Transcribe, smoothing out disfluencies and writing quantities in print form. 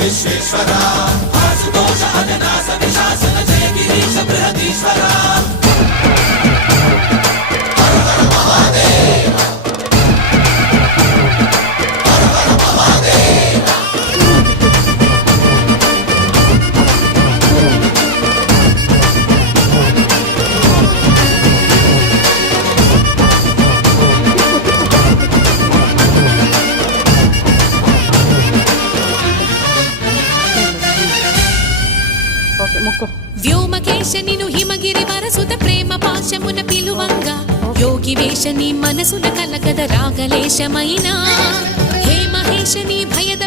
విశ్వేశ్వరా ఆశుతోష అవినాశ విశాసన జయ గిరీశ బృహదీశ్వరా హర హర మహాదేవ హర హర మహాదేవ వ్యోమకేశ నిను హిమగిరి వరసుత ప్రేమ పాశమున పిలువంగా యోగి వేషని మనసున కలకద రాగలేశమైనా హే మహేశని భయద